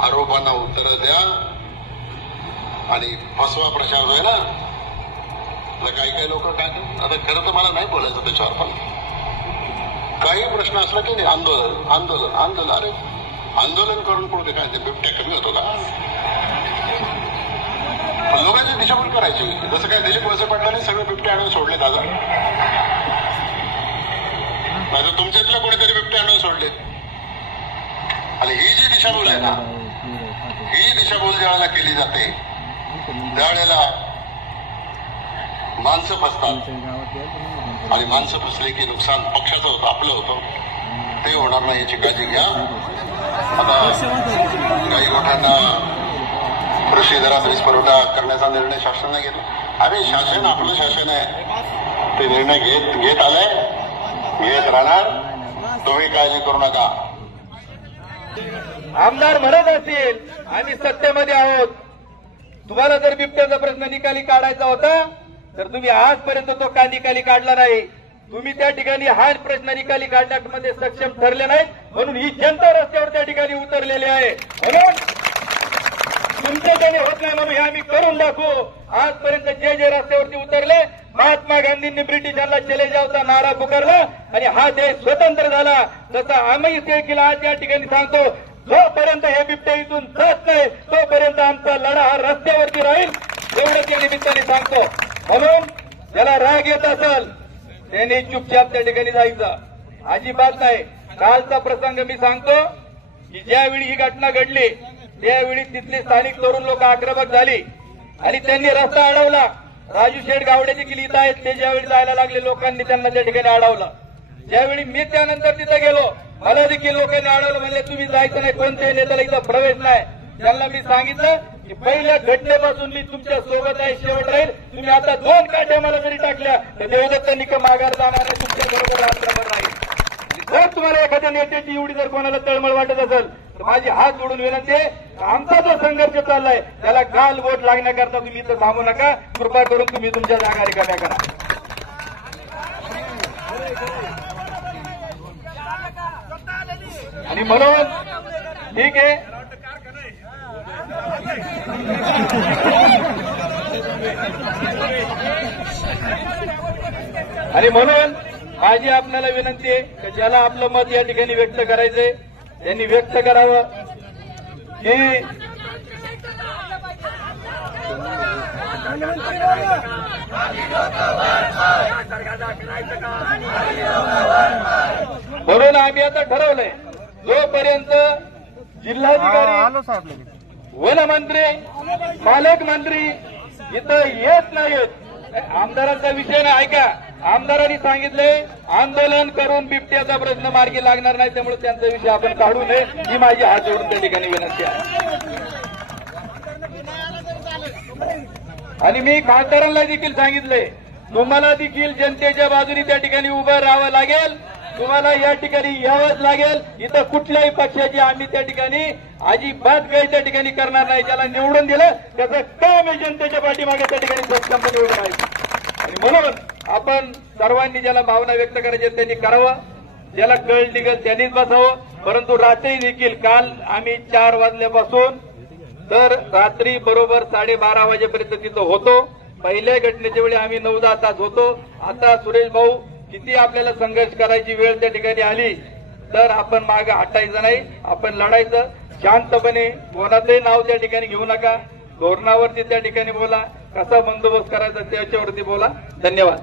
आरोपांना उत्तर द्या आणि फसवा प्रचार होय ना. काही काही लोक काय आता खरं तर मला नाही बोलायचं त्याच्यावर, पण काही प्रश्न असला की नाही आंदोलन आंदोलन आंदोलन. अरे आंदोलन करून पुढे काय ते बिबट्या कमी होतो का? लोकांची दिशाभूल करायची. जसं काय दिलीप वळसे पाटलांनी सगळे बिबटे आणून सोडले दादा, नाही तुमच्यातल्या कोणीतरी बिबटे आणून सोडले. आणि ही जी दिशाभूल आहे ना, ही दिशाभूल ज्यावेळेला केली जाते त्यावेळेला माणसं फसतात. आणि माणसं फसले की नुकसान पक्षाचं होतं, आपलं होतं. ते होणार नाही याची काळजी घ्या. आता काही गोष्टींना कृषी दरात वीज पुरवठा करण्याचा निर्णय शासनाने घेतला. अरे शासन आपलं शासन आहे, ते निर्णय घेत आलंय, घेत राहणार. तुम्ही काळजी करू नका. आमदार म्हणत असतील आम्ही सत्तेमध्ये आहोत, तुम्हाला जर बिबट्याचा प्रश्न निकाली काढायचा होता तर तुम्ही आजपर्यंत तो का निकाली काढला नाही? तुम्ही त्या ठिकाणी हा प्रश्न निकाली काढण्यामध्ये सक्षम ठरले नाहीत, म्हणून ही जनता रस्त्यावर त्या ठिकाणी उतरलेली आहे. म्हणून तुमच्याकडे होत नाही म्हणून हे आम्ही करून दाखवू. आजपर्यंत जे जे रस्त्यावरती उतरले, महात्मा गांधींनी ब्रिटिशांना चले जावचा नारा पुकारला आणि हा देश स्वतंत्र झाला. तसा आम्ही देखील आज या ठिकाणी सांगतो, जोपर्यंत हे बिबटे इथून जात नाही तोपर्यंत आमचा लढा हा रस्त्यावरती राहील, एवढंच या निमित्ताने सांगतो. म्हणून ज्याला राग येत असेल त्यांनी चुपचाप त्या ठिकाणी जायचं, अजिबात नाही. कालचा प्रसंग मी सांगतो की ज्यावेळी ही घटना घडली त्यावेळी तिथली स्थानिक तरुण लोक आक्रमक झाली आणि त्यांनी रस्ता अडवला. राजू शेठ गावडे देखील इथं आहेत, ते ज्यावेळी जायला लागले लोकांनी त्यांना त्या ठिकाणी अडवलं. ज्यावेळी मी त्यानंतर तिथं गेलो मला देखील लोकांनी अडवलं, म्हणजे तुम्ही जायचं नाही, कोणत्याही नेत्याला इथं प्रवेश नाही. त्यांना मी सांगितलं की पहिल्या घटनेपासून मी तुमच्या सोबत आहे, शेवट राहील. तुम्ही आता 2 काठ्या मला जरी टाकल्या तर देवदत्त निकम माघार जाणार आहे, तुमच्या बरोबर रात्रभर राहील. जर तुम्हाला एखाद्या नेत्याची एवढी जर कोणाला तळमळ वाटत असेल तर माझी हात जोडून विनंती आहे, आमचा जो संघर्ष चाललाय त्याला गाल बोट लागण्याकरता तुम्ही इथं थांबू नका. कृपा करून तुम्ही तुमच्या जागा रिकाम्या करा. आणि म्हणून ठीक आहे, आणि म्हणून माझी आपल्याला विनंती आहे की ज्याला आपलं मत या ठिकाणी व्यक्त करायचंय त्यांनी व्यक्त करावं. की म्हणून आम्ही आता ठरवलंय, जोपर्यंत जिल्हाधिकारी, वनमंत्री, पालकमंत्री इथं येत नाहीत, आमदारांचा विषय नाही. ऐका, आमदारांनी सांगितलंय आंदोलन करून बिबट्याचा प्रश्न मार्गी लागणार नाही, त्यामुळे त्यांचा विषय आपण काढू नये ही माझी हात जोडून त्या ठिकाणी विनंती आहे. आणि मी खासदारांना देखील सांगितलंय, तुम्हाला देखील जनतेच्या बाजूने त्या ठिकाणी उभं राहावं लागेल, तुम्हाला या ठिकाणी यावंच लागेल. इथं कुठल्याही पक्षाची आम्ही त्या ठिकाणी अजिबात काही त्या ठिकाणी करणार नाही. ज्याला निवडून दिलं त्याचं काम आहे जनतेच्या पाठीमागे त्या ठिकाणी सक्षमपणे उभं राहायचं. आणि म्हणून आपण सर्वांनी ज्याला भावना व्यक्त करायच्या त्यांनी करावं, ज्याला कळ निघेल त्यांनीच बसावं. परंतु रात्री देखील काल आम्ही 4 वाजल्यापासून तर रात्री बरोबर 12:30 वाजेपर्यंत तिथं होतो. पहिल्या घटनेच्या वेळी आम्ही 9-10 तास होतो. आता सुरेश भाऊ किती आपल्याला संघर्ष करायची वेळ त्या ठिकाणी आली तर आपण मागे हटायचं नाही, आपण लढायचं. शांतपणे कोणाचंही नाव त्या ठिकाणी घेऊ नका, धोरणावरती त्या ठिकाणी बोला, कसा बंदोबस्त करायचा त्याच्यावरती बोला. धन्यवाद.